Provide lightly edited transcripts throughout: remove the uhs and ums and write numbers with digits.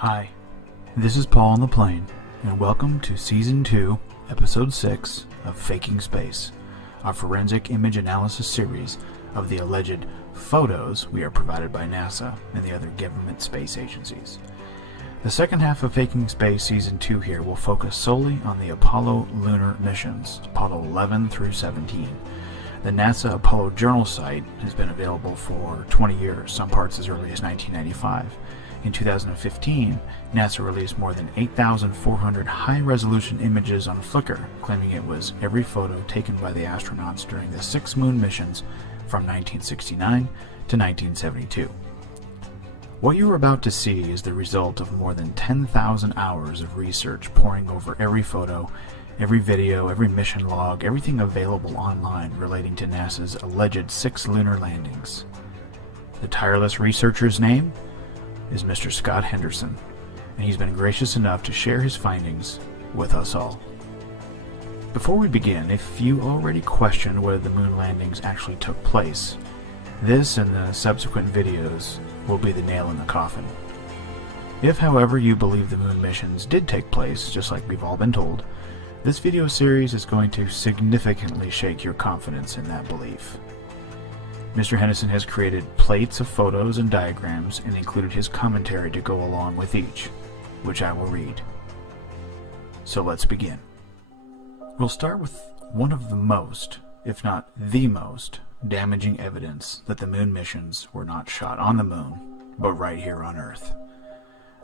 Hi, this is Paul on the plane, and welcome to Season 2, Episode 6 of Faking Space, our forensic image analysis series of the alleged photos we are provided by NASA and the other government space agencies. The second half of Faking Space Season 2 here will focus solely on the Apollo lunar missions, Apollo 11 through 17. The NASA Apollo Journal site has been available for 20 years, some parts as early as 1995. In 2015, NASA released more than 8,400 high-resolution images on Flickr, claiming it was every photo taken by the astronauts during the 6 moon missions from 1969 to 1972. What you are about to see is the result of more than 10,000 hours of research poring over every photo, every video, every mission log, everything available online relating to NASA's alleged 6 lunar landings. The tireless researcher's name is Mr. Scott Henderson, and he's been gracious enough to share his findings with us all. Before we begin, if you already questioned whether the moon landings actually took place, this and the subsequent videos will be the nail in the coffin. If, however, you believe the moon missions did take place, just like we've all been told, this video series is going to significantly shake your confidence in that belief. Mr. Henderson has created plates of photos and diagrams and included his commentary to go along with each, which I will read. So let's begin. We'll start with one of the most, if not the most, damaging evidence that the moon missions were not shot on the moon, but right here on Earth.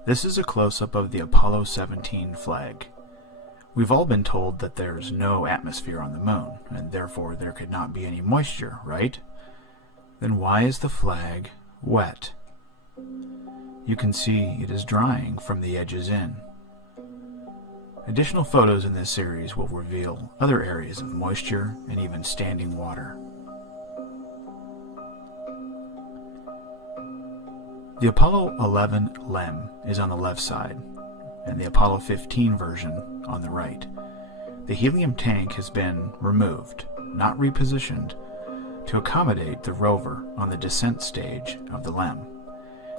This is a close-up of the Apollo 17 flag. We've all been told that there's no atmosphere on the moon, and therefore there could not be any moisture, right? Then why is the flag wet? You can see it is drying from the edges in. Additional photos in this series will reveal other areas of moisture and even standing water. The Apollo 11 LEM is on the left side, and the Apollo 15 version on the right. The helium tank has been removed, not repositioned, to accommodate the rover on the descent stage of the LEM.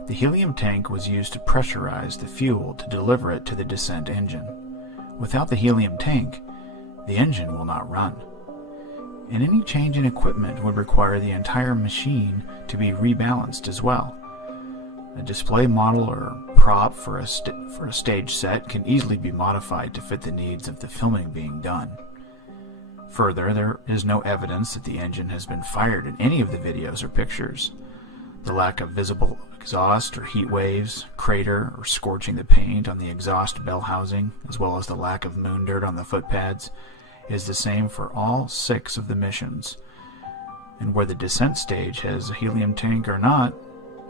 The helium tank was used to pressurize the fuel to deliver it to the descent engine. Without the helium tank, the engine will not run. And any change in equipment would require the entire machine to be rebalanced as well. A display model or prop for a stage set can easily be modified to fit the needs of the filming being done. Further, there is no evidence that the engine has been fired in any of the videos or pictures. The lack of visible exhaust or heat waves, crater, or scorching the paint on the exhaust bell housing, as well as the lack of moon dirt on the footpads, is the same for all 6 of the missions. And where the descent stage has a helium tank or not,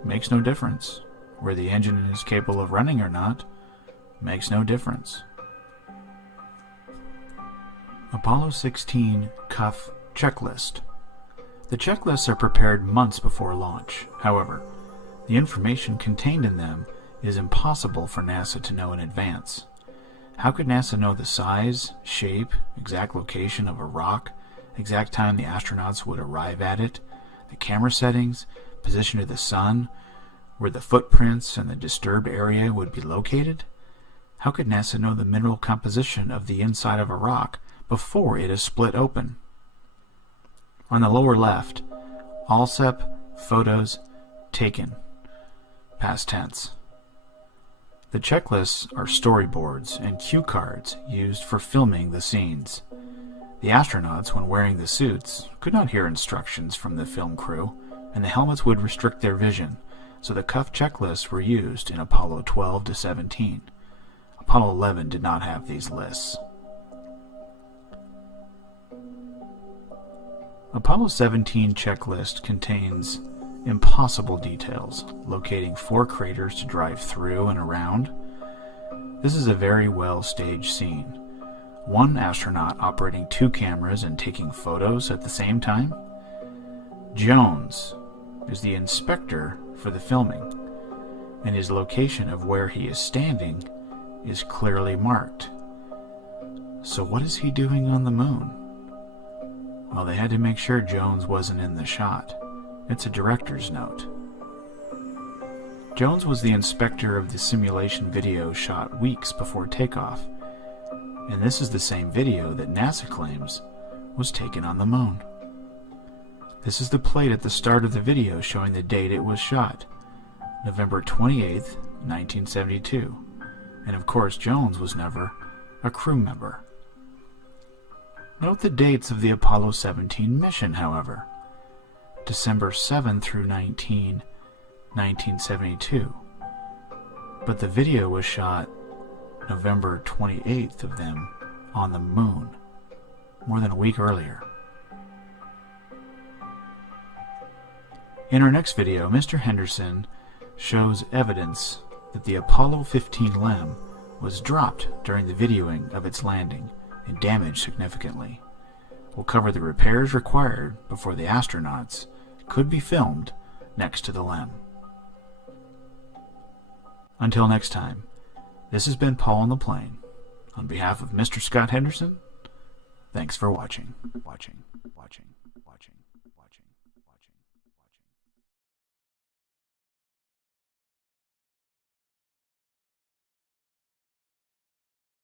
makes no difference. Where the engine is capable of running or not, makes no difference. Apollo 16 Cuff Checklist. The checklists are prepared months before launch. However, the information contained in them is impossible for NASA to know in advance. How could NASA know the size, shape, exact location of a rock, exact time the astronauts would arrive at it, the camera settings, position of the sun, where the footprints and the disturbed area would be located? How could NASA know the mineral composition of the inside of a rock before it is split open? On the lower left, ALSEP photos taken, past tense. The checklists are storyboards and cue cards used for filming the scenes. The astronauts, when wearing the suits, could not hear instructions from the film crew, and the helmets would restrict their vision, so the cuff checklists were used in Apollo 12 to 17. Apollo 11 did not have these lists. Apollo 17 checklist contains impossible details, locating 4 craters to drive through and around. This is a very well staged scene. One astronaut operating 2 cameras and taking photos at the same time. Jones is the inspector for the filming, and his location of where he is standing is clearly marked. So what is he doing on the moon? Well, they had to make sure Jones wasn't in the shot. It's a director's note. Jones was the inspector of the simulation video shot weeks before takeoff, and this is the same video that NASA claims was taken on the moon. This is the plate at the start of the video showing the date it was shot, November 28th, 1972, and of course Jones was never a crew member. Note the dates of the Apollo 17 mission, however. December 7 through 1972. But the video was shot November 28th of them on the moon, more than a week earlier. In our next video, Mr. Henderson shows evidence that the Apollo 15 LEM was dropped during the videoing of its landing and damaged significantly. We'll cover the repairs required before the astronauts could be filmed next to the LEM. Until next time, this has been Paul on the Plane. On behalf of Mr. Scott Henderson, thanks for watching.